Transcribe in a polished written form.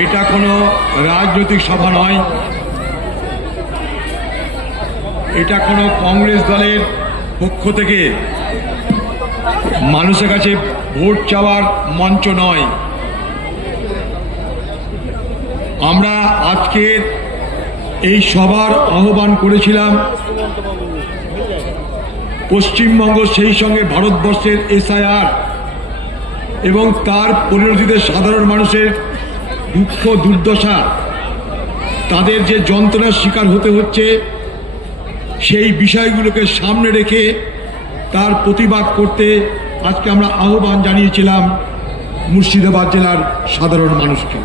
এটা কোনো রাজনৈতিক সভা নয়, এটা কোনো কংগ্রেস দলের পক্ষ থেকে মানুষের কাছে ভোট চাওয়ার মঞ্চ নয়। আমরা আজকের এই সভার আহ্বান করেছিলাম পশ্চিমবঙ্গ, সেই সঙ্গে ভারতবর্ষের SIR এবং তার পরিণতিতে সাধারণ মানুষের দুঃখ দুর্দশা, তাদের যে যন্ত্রণার শিকার হতে হচ্ছে, সেই বিষয়গুলোকে সামনে রেখে তার প্রতিবাদ করতে আজকে আমরা আহ্বান জানিয়েছিলাম মুর্শিদাবাদ জেলার সাধারণ মানুষকে।